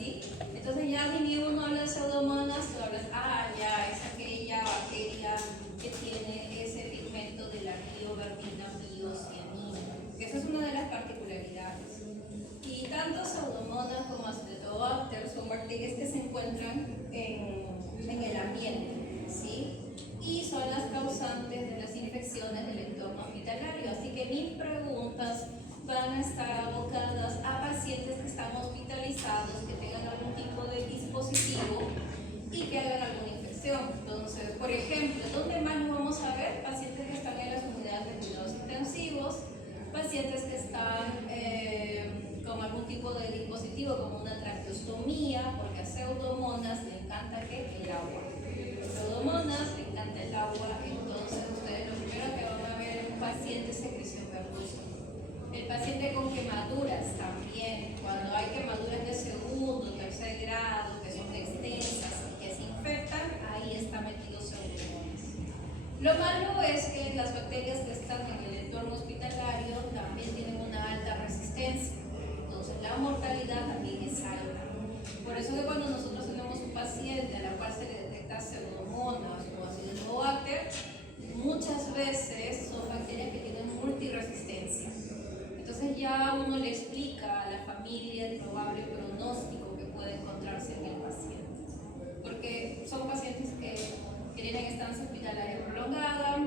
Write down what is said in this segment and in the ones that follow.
¿sí? Entonces ya ni bien uno habla de pseudomonas, tú hablas, ya, es aquella bacteria que tiene ese pigmento de la riovermina biocianina, que esa es una de las particularidades. Y tanto pseudomonas como Acetobacter son bacterias que se encuentran en el ambiente, ¿sí? Y son las causantes de las infecciones del entorno hospitalario. Así que mis preguntas van a estar abocadas a pacientes que están hospitalizados, que tengan algún tipo de dispositivo y que hagan alguna infección. Entonces, por ejemplo, ¿dónde más lo vamos a ver? Pacientes que están en las unidades de cuidados intensivos, pacientes que están con algún tipo de dispositivo como una traqueostomía, porque a Pseudomonas le encanta el agua. Pseudomonas le encanta el agua, entonces ustedes lo primero que van a ver es un paciente secreción verdosa. El paciente con quemaduras también, cuando hay quemaduras de segundo, tercer grado, que son extensas y que se infectan, ahí está metido Pseudomonas. Lo malo es que las bacterias que están en el entorno hospitalario también tienen una alta resistencia, entonces la mortalidad también es alta. Por eso que cuando nosotros tenemos un paciente a la cual se le detecta Pseudomonas o Acetobacter, muchas veces son bacterias que tienen multiresistencia. Entonces ya uno le explica a la familia el probable pronóstico que puede encontrarse en el paciente. Porque son pacientes que tienen estancia hospitalaria prolongada,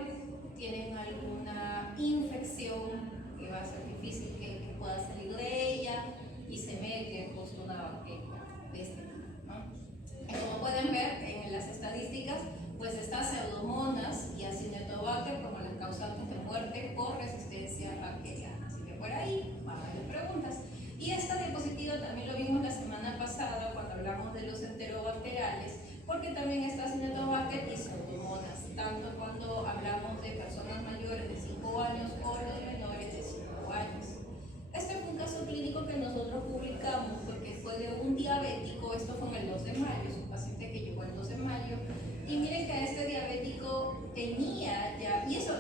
tienen alguna infección que va a ser difícil que pueda salir de ella y se mete justo una bacteria de este tipo, ¿no? Y como pueden ver en las estadísticas, pues está Pseudomonas y Acetobacter como las causantes de muerte por resistencia bacteriana. Así que por ahí van a haber preguntas. Y esta diapositiva también lo vimos la semana pasada cuando hablamos de los enterobacteriales, porque también está Acetobacter y Pseudomonas, tanto cuando hablamos de personas mayores de 5 años o los menores de 5 años. Este fue un caso clínico que nosotros publicamos porque fue de un diabético, esto fue en el 2 de mayo, es un paciente que llegó el 2 de mayo, y miren que a este diabético tenía ya, y esa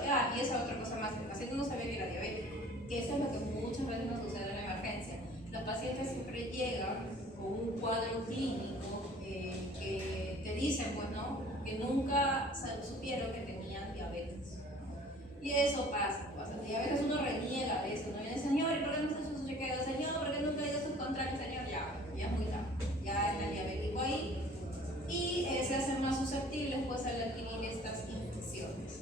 otra cosa más, el paciente no sabía que era diabético, que eso es lo que muchas veces nos sucede en la emergencia. Los pacientes siempre llegan con un cuadro clínico que te dicen, pues no, que nunca supieron que tenían diabetes. Y eso pasa, diabetes uno reniega a veces, uno viene, señor, ¿y por qué no se hace su chequeo? Señor, ¿por qué nunca ha ido a sus controles? Señor, ya es muy tarde, ya está el diabético ahí y se hacen más susceptibles pues al adquirir estas infecciones.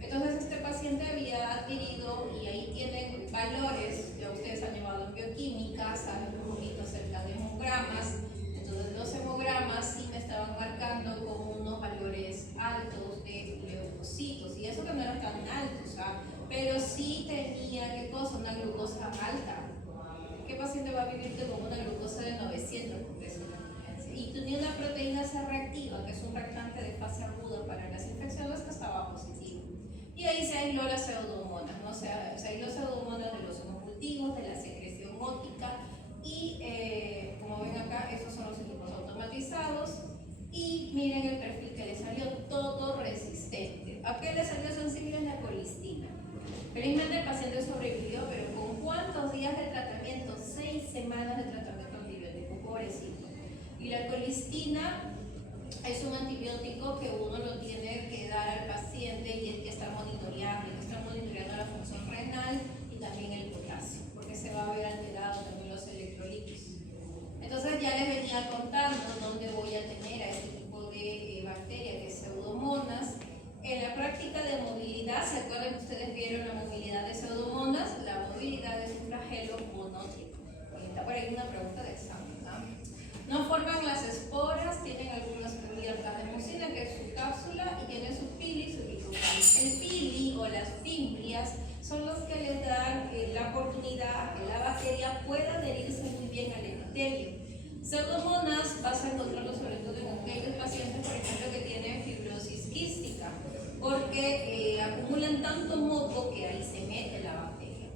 Entonces este paciente había adquirido, y ahí tienen valores, ya ustedes han llevado en bioquímica, saben un poquito acerca de hemogramas, entonces los hemogramas sí me estaban marcando con unos valores altos de leucocitos, y eso que no eran tan altos, pero sí tenía, ¿qué cosa? Una glucosa alta. ¿Qué paciente va a vivir con una glucosa de 900? Y tenía una proteína C reactiva, que es un reactante de fase aguda para las infecciones, que estaba positivo. Y ahí se aisló la Pseudomonas, ¿no? Se aisló Pseudomonas de los hemocultivos, de la secreción óptica, y como ven acá, estos son los equipos automatizados. Y miren el perfil que le salió, todo resistente. ¿A qué le salió sensible? La colistina. Felizmente el paciente sobrevivió, pero ¿con cuántos días de tratamiento? 6 semanas de tratamiento antibiótico, pobrecito. Y la colistina es un antibiótico que uno lo tiene que dar al paciente y hay que estar monitoreando, la función renal y también el potasio, porque se va a ver alterado también los electrolitos. Entonces ya les venía contando dónde voy a tener a este tipo de bacteria que es Pseudomonas. En la práctica de movilidad, ¿se acuerdan que ustedes vieron la movilidad de Pseudomonas? La movilidad es un flagelo monótipo. Está por ahí una pregunta de examen, ¿no? No forman las esporas, tienen algunas cubiertas de mucina, que es su cápsula, y tienen su pili y su bicrucal. El pili o las fimbrias son los que les dan la oportunidad a que la bacteria pueda adherirse muy bien al epitelio. Pseudomonas vas a encontrarlo sobre todo en aquellos pacientes, por ejemplo, que tienen fibrosis quística, porque acumulan tanto moco que ahí se mete la bacteria.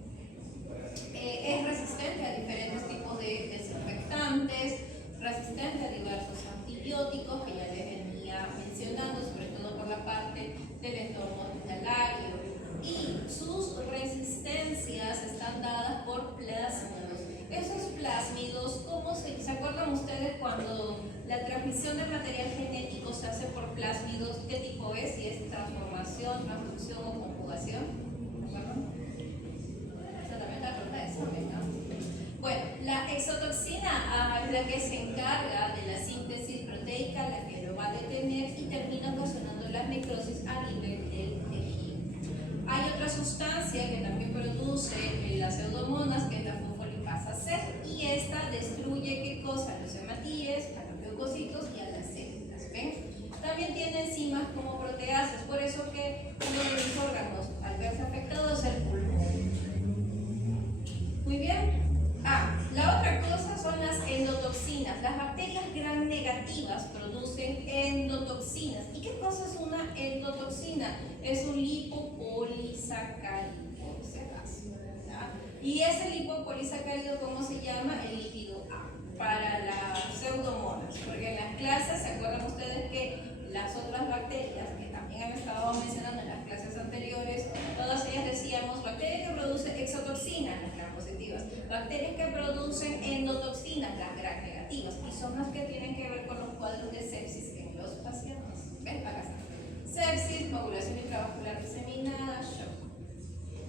Es resistente a diferentes tipos de desinfectantes, resistente a diversos antibióticos que ya les venía mencionando, sobre todo por la parte del entorno hospitalario. Y sus resistencias están dadas por plásmidos. Esos plásmidos, ¿cómo se acuerdan ustedes cuando la transmisión del material genético se hace por plásmidos, ¿qué tipo es? Si es transformación, transducción o conjugación. ¿De acuerdo? Esa también la pregunta de examen, ¿no? Bueno, la exotoxina es la que se encarga de la síntesis proteica, la que lo va a detener y termina ocasionando la necrosis a nivel del tejido. Hay otra sustancia que también produce las pseudomonas, que es la fosfolipasa C, y esta destruye ¿qué cosa? Los hematíes, a los leucocitos y a las células. ¿Ven? También tiene enzimas como proteasas, por eso que uno de los órganos al verse afectados es el pulmón. Muy bien. La otra cosa son las endotoxinas. Las bacterias gram negativas producen endotoxinas. ¿Y qué cosa es una endotoxina? Es un lipopolisacárido, por si acaso, ¿ya? Y ese lipopolisacárido, ¿cómo se llama? El lípido A, para las pseudomonas. Porque en las clases, ¿se acuerdan ustedes que las otras bacterias, que también han estado mencionando en las clases anteriores, todas ellas decíamos bacterias que producen exotoxinas, las gram positivas, bacterias que producen endotoxinas, las gram negativas, y son las que tienen que ver con los cuadros de sepsis en los pacientes. ¿Ven? Acá está. Sepsis, coagulación intravascular diseminada, shock.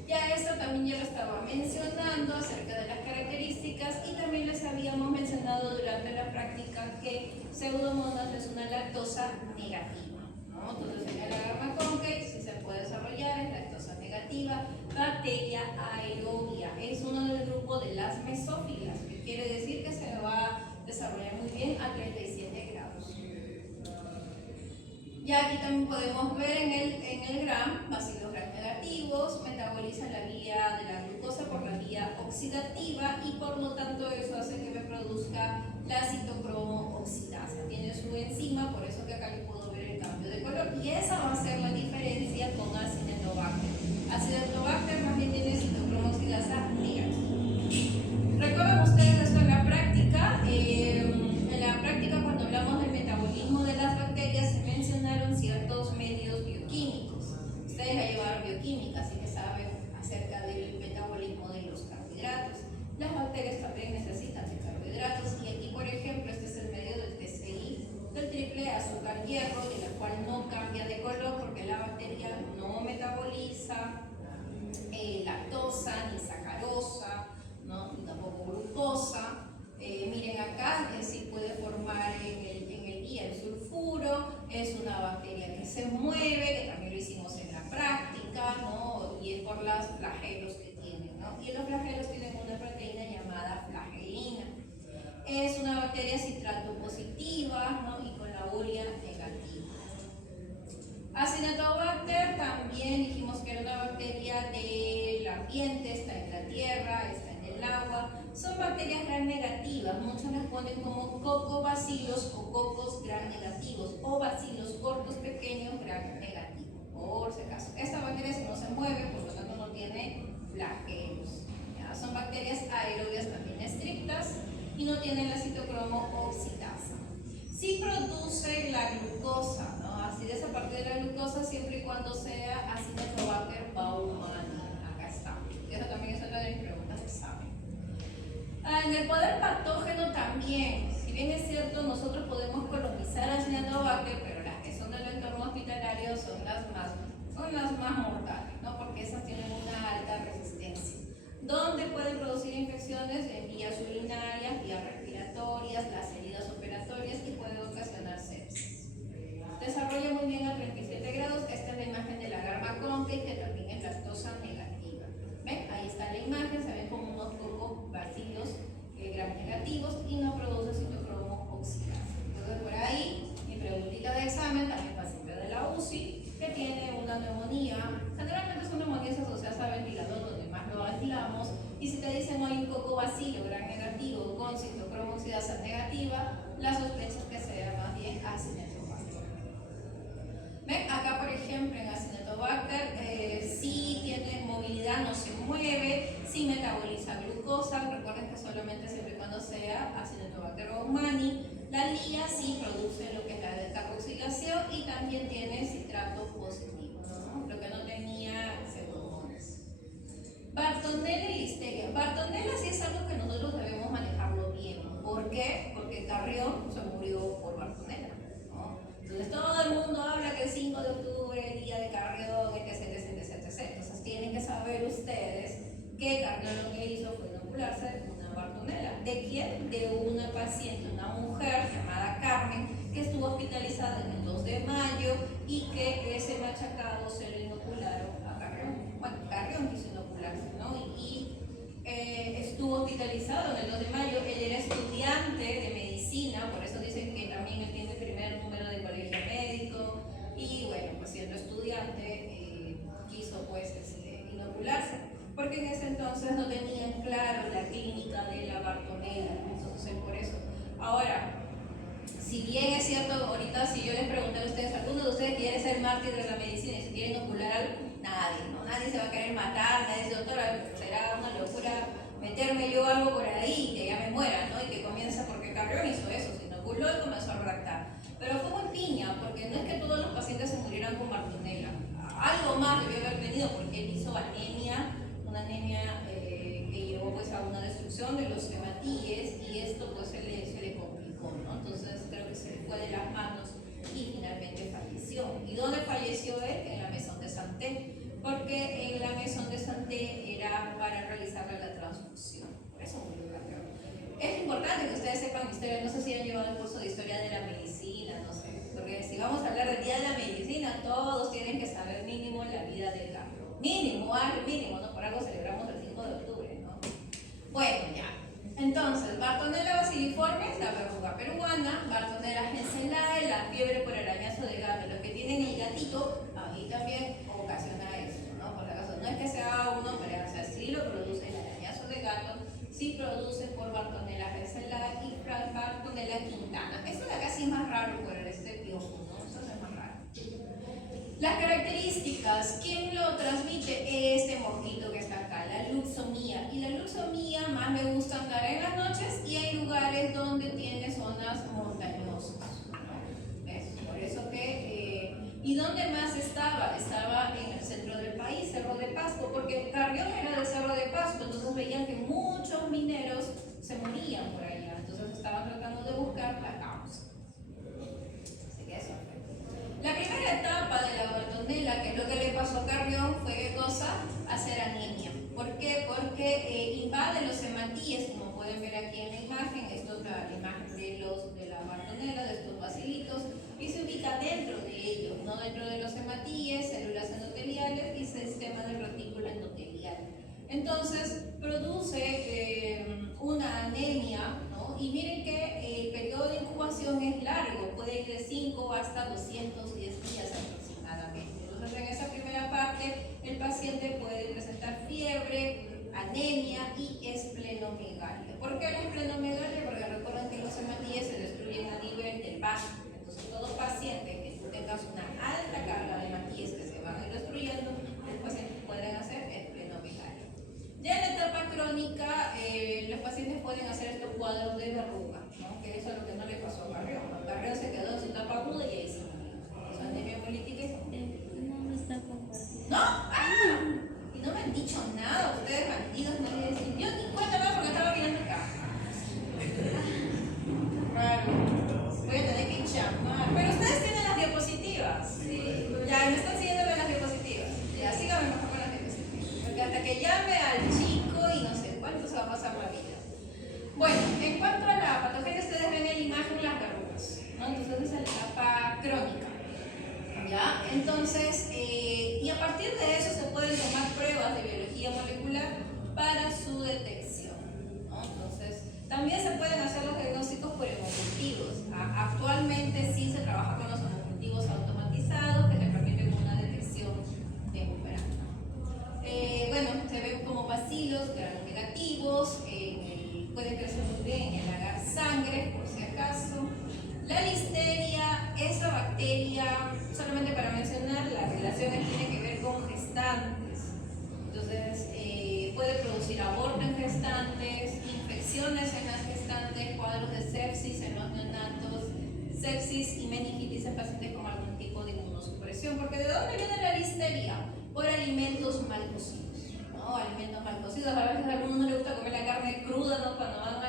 Ya esto también ya lo estaba mencionando acerca de las características, y también les habíamos mencionado durante la práctica que Pseudomonas es una lactosa negativa, ¿no? Entonces en la gamma concave si se puede desarrollar es lactosa negativa, bacteria aerobia, es uno del grupo de las mesófilas, que quiere decir que se va a desarrollar muy bien a 37 grados. Ya aquí también podemos ver en el gram, bacilos gram negativos, metabolizan la vía de la glucosa por la vía oxidativa, y por lo tanto eso hace que me produzca la citocromo oxidasa. Tiene su enzima, por eso que acá yo puedo ver el cambio de color, y esa va a ser la diferencia con Acinetobacter. Acinetobacter más bien tiene citocromo oxidasa negativa. ¿Recuerdan ustedes esto en la práctica? En la práctica, cuando hablamos del metabolismo de las bacterias, se mencionaron ciertos medios bioquímicos. Ustedes ya llevaron bioquímica, así que saben acerca del metabolismo de los carbohidratos. Las bacterias también necesitan de carbohidratos, y aquí, por ejemplo, este es el medio del TCI, del triple azúcar hierro, de la cual no cambia de color porque la bacteria no metaboliza lactosa ni sacarosa, ¿no? Ni tampoco glucosa. Miren acá, sí puede formar en el día el sulfuro, es una bacteria que se mueve, que también lo hicimos en la práctica, ¿no? Y es por los flagelos que tienen, ¿no? Y los flagelos tienen una proteína llamada flagelina. Es una bacteria citrato positiva, ¿no? Y con la urea negativa. Acinetobacter también dijimos que era una bacteria del ambiente, está en la tierra, está en el agua. Son bacterias gram negativas, muchos las ponen como cocobacilos o cocos gram negativos, o bacilos cortos pequeños gram negativos, por si acaso. Esta bacteria si no se mueve, por lo tanto no tiene flagelos. ¿Ya? Son bacterias aerobias también estrictas y no tienen la citocromo oxidasa. Sí produce la glucosa, ¿no? Así es a partir de la glucosa, siempre y cuando sea Acinetobacter baumannii. Acá está. Eso también es otra de mis preguntas de examen. En el poder patógeno también, si bien es cierto, nosotros podemos colonizar Acinetobacter, pero las que son del entorno hospitalario son las más mortales, ¿no? Porque esas tienen una alta resistencia. ¿Dónde pueden producir infecciones? En vías urinarias, vías respiratorias, las heridas operatorias, y puede ocasionar sepsis. Desarrolla muy bien a 37 grados. Esta es la imagen de la garba concave, que también es lactosa negativa. ¿Ven? Ahí está la imagen, se ven como unos pocos bacilos gram negativos y no produce citocromo oxidasa. Entonces, por ahí, mi preguntita de examen, también paciente de la UCI, que tiene una neumonía. Generalmente son neumonías asociadas a ventilador, donde más lo aislamos, y si te dicen hoy un cocobacilo gram negativo con citocromo oxidasa negativa, la sospecha es que sea más bien Acinetobacter. ¿Ven? Acá, por ejemplo, en Acinetobacter sí tiene movilidad, no se mueve, sí metaboliza glucosa. Recuerden que solamente siempre y cuando sea Acinetobacter baumannii. La lía sí produce lo que es la descarboxilación, y también tiene citrato positivo, ¿no? Lo que no tenía Pseudomonas. Bartonella y Listeria. Bartonella sí es algo que nosotros debemos manejarlo bien. ¿Por qué? Porque Carrión, Entonces todo el mundo habla que el 5 de octubre, el día de Carrión, etc, etc, etc, etc. Entonces tienen que saber ustedes que Carrión lo que hizo fue inocularse una bartonela. ¿De quién? De una paciente, una mujer llamada Carmen, que estuvo hospitalizada en el 2 de mayo y que ese machacado se le inocularon a Carrión. Bueno, Carrión quiso inocularse, ¿no? Estuvo hospitalizado en el 2 de mayo. Él era estudiante de medicina, por eso dicen que también él tiene el primer número de colegio médico. Y bueno, pues siendo estudiante, quiso pues inocularse, porque en ese entonces no tenían claro la clínica de la bartonela. Entonces, por eso. Ahora, si bien es cierto, ahorita si yo les pregunté a ustedes, ¿alguno de ustedes quiere ser mártir de la medicina y se quiere inocular algo? Nadie, ¿no? Nadie se va a querer matar, nadie dice, doctora, será una locura meterme yo algo por ahí y que ya me muera, ¿no? Y que comienza porque Carrión hizo eso, se inoculó y comenzó a redactar. Pero fue muy piña, porque no es que todos los pacientes se murieran con bartonela. Algo más debió haber tenido, porque él hizo anemia, una anemia que llevó pues a una destrucción de los hematíes, y esto pues se le complicó, ¿no? Entonces creo que se le fue de las manos y finalmente falleció. ¿Y dónde falleció él? En la Maison de Santé, porque en la Maison de Santé era para realizarle la transfusión. Por eso murió Carrión. Es importante que ustedes sepan historia, no sé si han llevado el curso de historia de la medicina, no sé, porque si vamos a hablar del día de la medicina, todos tienen que saber mínimo la vida de Carrión. Mínimo, algo mínimo, ¿no? Por algo celebramos el 5 de octubre, ¿no? Bueno, ya. Entonces, Bartonella basiliforme, la verruga peruana, Bartonella henselae, la fiebre por arañazo de gato. Los que tienen el gatito, ahí también ocasiona eso, ¿no? Por acaso, no es que sea uno, pero o sea, sí lo produce el arañazo de gato, sí produce por Bartonella henselae y Bartonella quintana. Esto de acá sí es más raro por el piojo, ¿no? Eso es más raro. Las características, ¿quién lo transmite? Este mosquito que está acá, la luxomía. Y la luxomía más me gusta andar en las noches y en lugares donde tiene zonas montañosas, ¿no? ¿Ves? Por eso que... ¿y dónde más estaba? Estaba en el centro del país, Cerro de Pasco, porque Carrión era del Cerro de Pasco, entonces veían que muchos mineros se morían por allá, entonces estaban tratando de buscar la causa. Así que eso. La primera etapa de la bartonela, que es lo que le pasó a Carrión, fue ¿qué cosa? Hacer anemia. ¿Por qué? Porque invade los hematíes, como pueden ver aquí en la imagen. Esto es la imagen de la bartonela, de estos bacilitos, y se ubica dentro de ellos, no dentro de los hematíes, células endoteliales y sistema del retículo endotelial. Entonces produce una anemia, ¿no? Y miren que el periodo de incubación es largo, puede ir de 5 hasta 210 días aproximadamente. Entonces en esa primera parte el paciente puede presentar fiebre, anemia y esplenomegalia. ¿Por qué la esplenomegalia? Porque recuerden que los hematíes se destruyen a nivel del vaso. Entonces todo paciente que tenga una alta carga de hematíes que se van a ir destruyendo, los pacientes pueden hacer esplenomegalia. Ya en la etapa crónica, los pacientes pueden hacer estos cuadros de verruga, ¿no? Que eso es lo que no le pasó a Carrión. Carrión se quedó en su etapa aguda y ahí se murió. Eso es anemia hemolítica y No me está compartiendo. ¿no? ¡Ah! Y no me han dicho nada, ustedes bandidos, no me dicen. Yo ni cuenta más porque estaba mirando acá. Raro. Voy a tener que llamar. Pero ustedes tienen las diapositivas. Sí. Ya, me están siguiendo en las diapositivas. Ya, síganme mejor con las diapositivas. Porque hasta que llame al chico y no sé cuánto se va a pasar la vida. Bueno, en cuanto a la patogenia, ustedes ven en la imagen las verrugas, ¿no? Entonces esa es la etapa crónica. ¿Ya? Entonces, y a partir de eso se pueden tomar pruebas de biología molecular para su detección, ¿no? Entonces, también se pueden hacer los diagnósticos por hemocultivos. Actualmente sí se trabaja con los hemocultivos automatizados que te permiten una detección temprana. Bueno, se ven como bacilos gram negativos, puede crecer muy bien en el agar sangre, por si acaso. La listeria, esa bacteria, solamente para mencionar, la relación tiene que ver con gestantes. Entonces, puede producir aborto en gestantes, infecciones en las gestantes, cuadros de sepsis en los neonatos, sepsis y meningitis en pacientes con algún tipo de inmunosupresión. Porque ¿de dónde viene la listeria? Por alimentos mal cocidos, ¿no? Alimentos mal cocidos. A veces a algunos no les gusta comer la carne cruda, ¿no? Cuando van a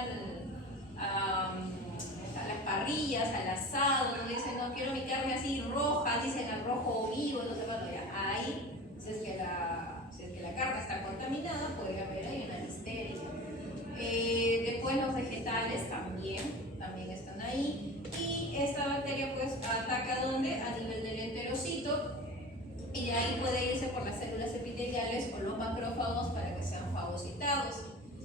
la parrillas, al asado, donde dicen, no quiero mi carne así roja, dicen al rojo vivo, entonces bueno, ya ahí, si es que la carne está contaminada, puede haber ahí una listeria. Después los vegetales también están ahí, y esta bacteria pues ataca ¿dónde? A nivel del enterocito, y de ahí puede irse por las células epiteliales o los macrófagos para que sean fagocitados.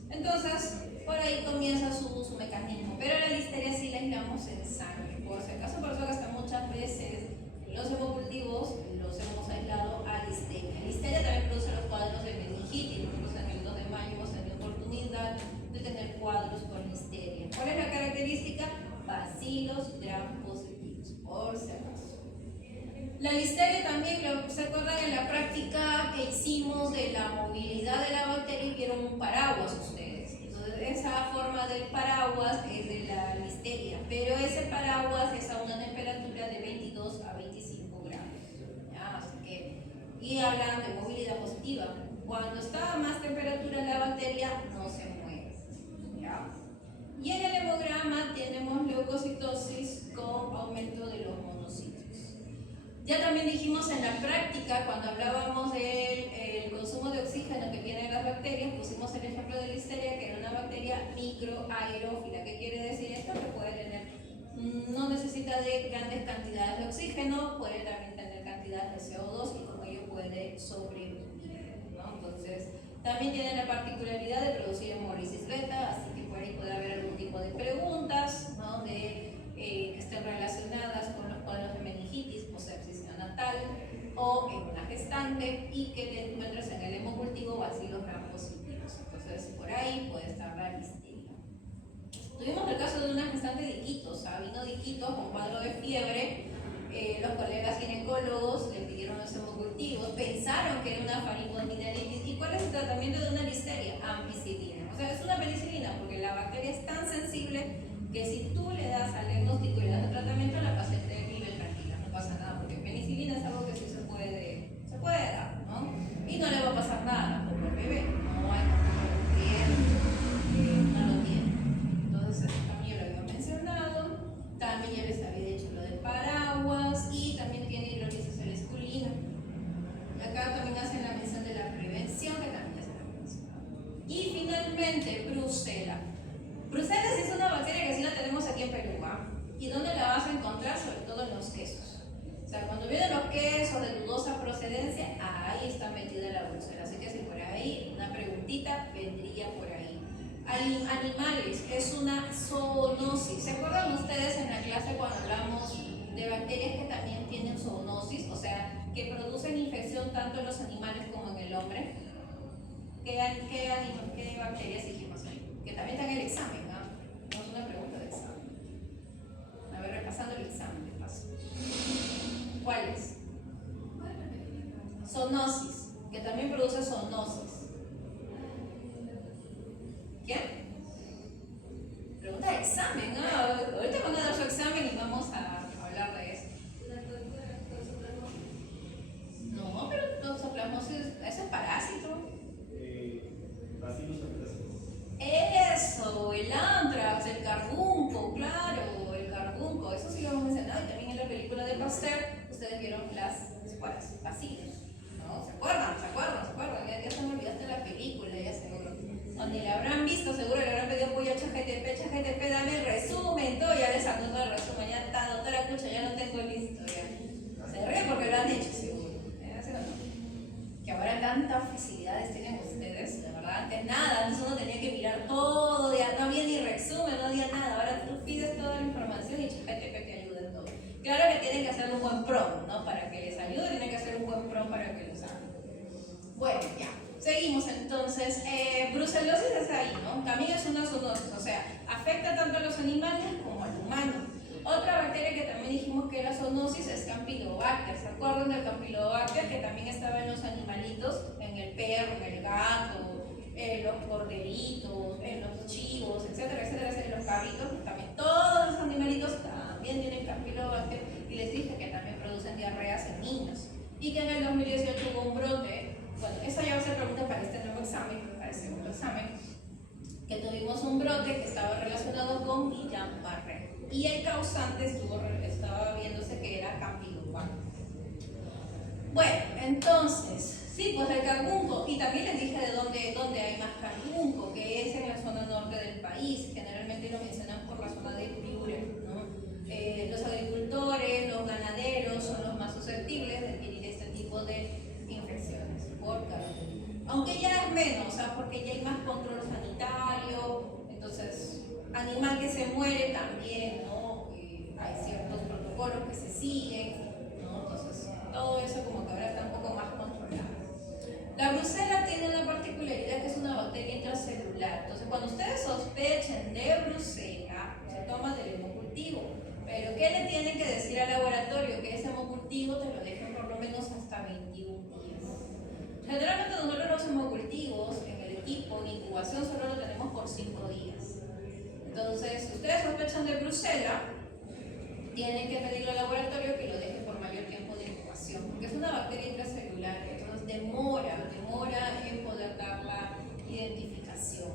Entonces, por ahí comienza su mecanismo, pero la listeria sí la aislamos en sangre, por si acaso, por eso que hasta muchas veces los hemocultivos los hemos aislado a listeria. La listeria también produce los cuadros de meningitis. Nosotros en el 2 de mayo hemos tenido oportunidad de tener cuadros con listeria. ¿Cuál es la característica? Bacilos gram positivos, por si acaso. La listeria también, ¿se acuerdan en la práctica que hicimos de la movilidad de la bacteria? Vieron un paraguas ustedes. Entonces, esa forma del paraguas es de la listeria, pero ese paraguas es a una temperatura de 22 a 25 grados. ¿Ya? Así que, y hablan de movilidad positiva. Cuando está a más temperatura la bacteria no se mueve. ¿Ya? Y en el hemograma tenemos leucocitosis con aumento de los monocitos. Ya también dijimos en la práctica, cuando hablábamos del consumo de oxígeno que tienen las bacterias, pusimos el ejemplo de listeria, que era una bacteria microaerófila. ¿Qué quiere decir esto? Que puede tener, no necesita de grandes cantidades de oxígeno, puede también tener cantidades de CO2 y con ello puede sobrevivir, ¿no? Entonces, también tiene la particularidad de producir hemólisis beta, así que por ahí puede haber algún tipo de preguntas, ¿no? Que estén relacionadas con los cuadros de meningitis o sepsis neonatal o en una gestante y que te encuentres en el hemocultivo bacilos gram positivos. Entonces, por ahí puede estar la listeria. Tuvimos el caso de una gestante de Iquitos, vino de Iquitos con cuadro de fiebre. Los colegas ginecólogos le pidieron los hemocultivos, pensaron que era una faringoamidalitis. ¿Y cuál es el tratamiento de una listeria? Ampicilina. O sea, es una penicilina porque la bacteria es tan sensible que si tú le das al diagnóstico y le das el tratamiento, la paciente vive tranquila, no pasa nada, porque penicilina es algo que sí se puede dar, ¿no? Y no le va a pasar nada tampoco al bebé, no hay no lo tiene. Entonces, también yo lo había mencionado, también ya les había dicho lo del paraguas y también tiene hidrólisis esculina. Acá también hacen la mención de la prevención, que también ya se la mencionado. Y finalmente, Brucella. Brucella es una bacteria que sí la tenemos aquí en Perú, ¿eh? ¿Y dónde la vas a encontrar? Sobre todo en los quesos. O sea, cuando vienen los quesos de dudosa procedencia, ahí está metida la Brucella. Así que si por ahí una preguntita vendría por ahí. Animales, es una zoonosis. ¿Se acuerdan ustedes en la clase cuando hablamos de bacterias que también tienen zoonosis? O sea, que producen infección tanto en los animales como en el hombre. ¿Qué bacterias dijimos ahí? Que también está en el examen, ¿no? No es una pregunta de examen. A ver, repasando el examen, de paso. ¿Cuáles? Zoonosis, que también produce zoonosis. ¿Qué? Pregunta de examen, ¿no? Ahorita van a dar su examen y vamos a hablar de eso. No, pero toxoplasmosis, eso es parásito. Eso, el anthrax, el carbunco, claro, el carbunco, eso sí lo hemos mencionado. Y también en la película de Pasteur, ustedes vieron las esporas, bacilos, ¿no? ¿Se acuerdan? Ya se me olvidaste la película, ya seguro. O ni la habrán visto, seguro le habrán pedido apoyo a ChatGPT, dame el resumen, todo, ya les sacó todo el resumen, ya está, doctora Cucha, ya lo tengo listo, ya. Se ríen porque lo han hecho, seguro. Que ahora tantas facilidades tienen ustedes, de verdad, antes nada, antes uno tenía que mirar todo, ya no había ni resumen, no había nada, ahora tú pides toda la información y ChatGPT te ayuda en todo. Claro que tienen que hacer un buen prompt, ¿no? Para que les ayude, tienen que hacer un buen prompt para que los hagan. Bueno, ya, seguimos entonces. Brucelosis es ahí, ¿no? También es una zoonosis, o sea, afecta tanto a los animales como al humano. Otra bacteria que también dijimos que era zoonosis es Campylobacter. ¿Se acuerdan del Campylobacter? Que también estaba en los animalitos, en el perro, en el gato, en los corderitos, en los chivos, etcétera, en los cabritos. También todos los animalitos también tienen Campylobacter y les dije que también producen diarreas en niños. Y que en el 2018 hubo un brote. Bueno, esa ya va a ser pregunta para este nuevo examen, para el segundo examen, que tuvimos un brote que estaba relacionado con Guillain-Barré. Y el causante estaba viéndose que era Campylobacter. Bueno, entonces, sí, pues el carbunco, y también les dije de dónde hay más carbunco, que es en la zona norte del país. Generalmente lo mencionan por la zona de Piura, ¿no? Los agricultores, los ganaderos son los más susceptibles de adquirir este tipo de infecciones por carbunco. Aunque ya es menos, porque ya hay más control sanitario, entonces, animal que se muere también, ¿no? Hay ciertos protocolos que se siguen, ¿no? Entonces, todo eso como que ahora está un poco más controlado. La brucela tiene una particularidad que es una bacteria intracelular. Entonces, cuando ustedes sospechen de brucela, se toma del hemocultivo. Pero, ¿qué le tienen que decir al laboratorio? Que ese hemocultivo te lo dejen por lo menos hasta 21 días. Generalmente nosotros los hemocultivos en el equipo, en incubación, solo lo tenemos por 5 días. Entonces, si ustedes sospechan de brucela, tienen que pedirle al laboratorio que lo deje por mayor tiempo de incubación, porque es una bacteria intracelular, entonces demora en poder dar la identificación.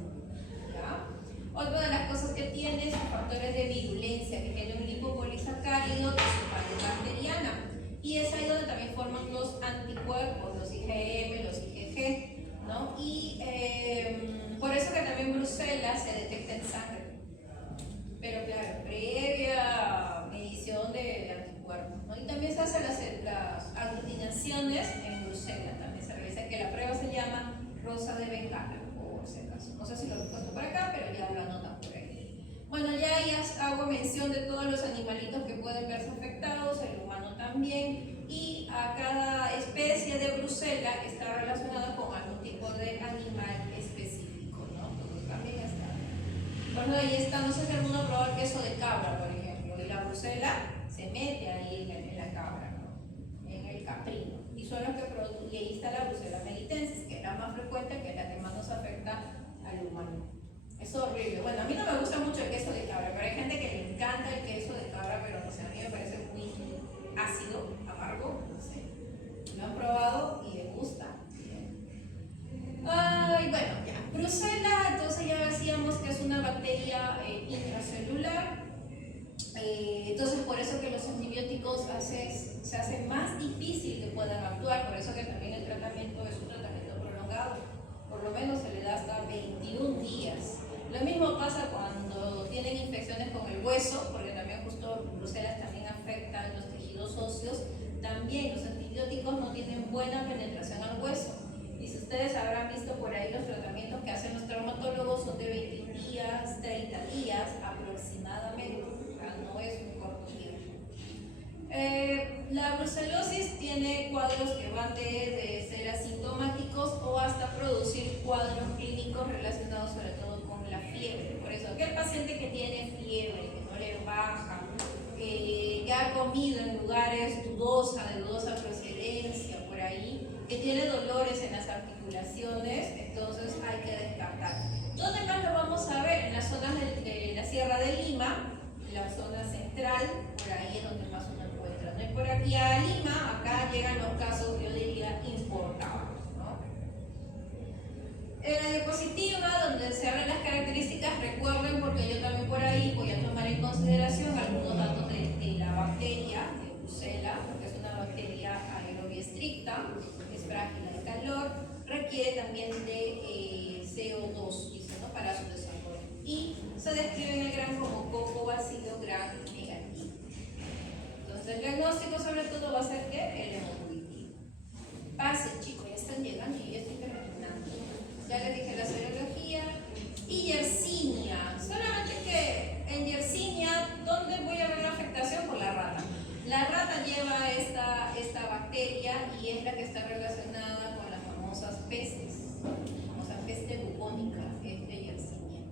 ¿Ya? Otra de las cosas que tiene son factores de virulencia, que tiene un lipopolisacárido de su pared bacteriana, y es ahí donde también forman los anticuerpos, los IgM, los IgG, ¿no? Y por eso que también brucela se detecta en sangre. Pero claro, previa medición de anticuerpos, ¿no? Y también se hacen las aglutinaciones en brucela, también se realiza, que la prueba se llama rosa de Bengala, por si acaso. No sé si lo he puesto por acá, pero ya lo anotan por ahí. Bueno, ya hago mención de todos los animalitos que pueden verse afectados, el humano también, y a cada especie de brucela está relacionada con algún tipo de animal específico, ¿no? Entonces también está. Bueno, ahí está, no sé si alguno ha probado el queso de cabra, por ejemplo, y la brucela se mete ahí en la cabra, ¿no? En el caprino. Y son los que producen, y ahí está la brucela melitensis, que es la más frecuente, que es la que más nos afecta al humano. Es horrible. Bueno, a mí no me gusta mucho el queso de cabra, pero hay gente que le encanta el queso de cabra, pero no sé, a mí me parece muy ácido, amargo, no sé. Lo han probado y les gusta. Ay, bueno, ya. Brucela, entonces ya decíamos que es una bacteria intracelular. Entonces, por eso que los antibióticos se hace más difícil que puedan actuar. Por eso que también el tratamiento es un tratamiento prolongado. Por lo menos se le da hasta 21 días. Lo mismo pasa cuando tienen infecciones con el hueso, porque también justo brucelas también afectan los tejidos óseos. También los antibióticos no tienen buena penetración al hueso. Y si ustedes habrán visto por ahí, los tratamientos que hacen los traumatólogos son de 21 días, 30 días aproximadamente, o sea, no es un corto tiempo. La brucelosis tiene cuadros que van de ser asintomáticos o hasta producir cuadros clínicos relacionados sobre todo con la fiebre. Por eso, aquel paciente que tiene fiebre, que no le baja, que ha comido en lugares de dudosa procedencia, por ahí, que tiene dolores en las articulaciones, entonces hay que descartar. ¿Dónde más lo vamos a ver? En las zonas de la Sierra de Lima, la zona central, por ahí es donde más uno encuentra, ¿no? Y por aquí a Lima, acá llegan los casos, yo diría, importados, ¿no? En la diapositiva, donde se hablan las características, recuerden, porque yo también por ahí voy a tomar en consideración algunos datos de la bacteria, de brucela, porque es una bacteria aerobia estricta, es frágil al calor, requiere también de CO2, dice, ¿no? Para su desarrollo. Y se describe en el gran como coco vacío gran negativo. Entonces el diagnóstico sobre todo va a ser que el hemocultivo. Pase, chicos, ya están llegando y ya estoy terminando. Ya les dije la serología. Y Yersinia. Solamente que en Yersinia, ¿dónde voy a ver la afectación? Por la rata. La rata lleva esta bacteria y es la que está relacionada con las famosas pestes, la famosa peste bubónica, es de Yersinia.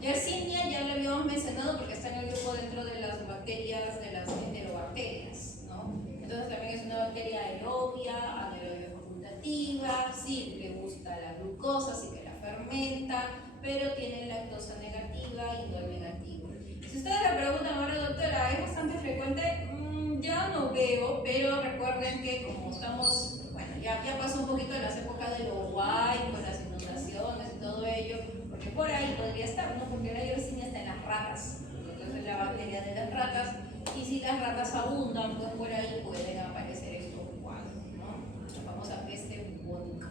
Yersinia ya lo habíamos mencionado porque está en el grupo dentro de las bacterias, de las enterobacterias, ¿no? Entonces también es una bacteria aerobia, anaerobia facultativa, sí le gusta la glucosa, sí que la fermenta, pero tiene lactosa negativa y no negativa. Si ustedes le preguntan ahora, doctora, ¿es bastante frecuente? Ya no veo, pero recuerden que como estamos, bueno, ya pasó un poquito de las épocas de los guay, con las inundaciones y todo ello, porque por ahí podría estar, ¿no? Porque la Yersinia está en las ratas. Entonces la bacteria de las ratas, y si las ratas abundan, pues por ahí pueden aparecer estos cuadros, ¿no? La famosa peste bubónica.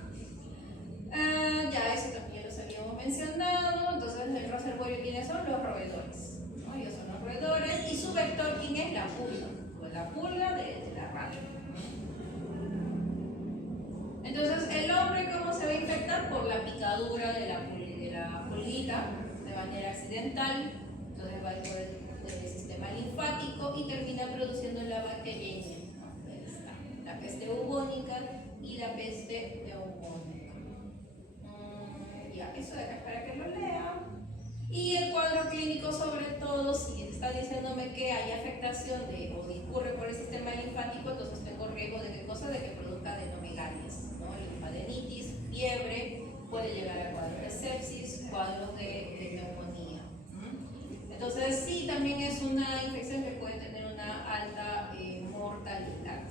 Ya eso también los habíamos mencionado. Entonces el reservorio, ¿quiénes son? Los roedores, ¿no? Ellos son los roedores, y su vector, ¿quién es? La pulga, pues la pulga de la rata. Entonces, ¿el hombre cómo se va a infectar? Por la picadura de la pulguita de manera accidental. Entonces va por el sistema linfático y termina produciendo la bacteriemia, ¿no? Ahí está, la peste bubónica y la peste neumónica. Ya, eso de acá es para que lo lea. Y el cuadro clínico, sobre todo, si está diciéndome que hay afectación o discurre por el sistema linfático, entonces tengo riesgo de qué cosa, de que produzca adenomegalias, ¿no? Linfadenitis, fiebre, puede llegar a cuadros de sepsis, cuadros de neumonía. Entonces sí, también es una infección que puede tener una alta mortalidad.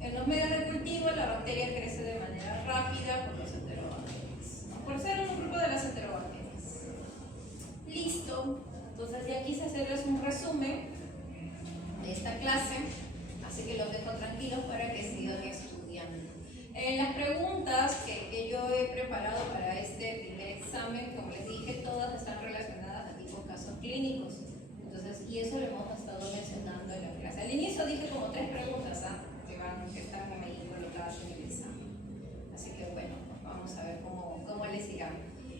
En los medios de cultivo la bacteria crece de manera rápida por los enterobacterias, ¿no? Por ser un grupo de las enterobacterias. Listo, entonces ya quise hacerles un resumen de esta clase, así que los dejo tranquilos para que sigan estudiando. Las preguntas que yo he preparado para este primer examen, como les dije, todas están relacionadas aquí con casos clínicos. Entonces, y eso lo hemos estado mencionando en la clase. Al inicio dije como 3 preguntas que están ahí colocadas en el examen. Así que bueno, vamos a ver cómo les irá.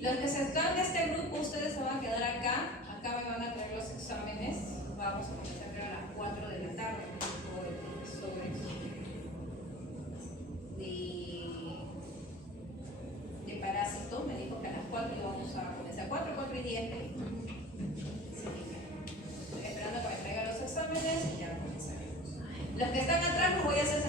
Los que se están de este grupo, ustedes se van a quedar acá. Acá me van a traer los exámenes. Vamos a comenzar a las 4 de la tarde. De parásito, me dijo que a las 4 íbamos a comenzar. 4 y 10. Estoy esperando que me traigan los exámenes y ya comenzaremos. Los que están atrás los voy a hacer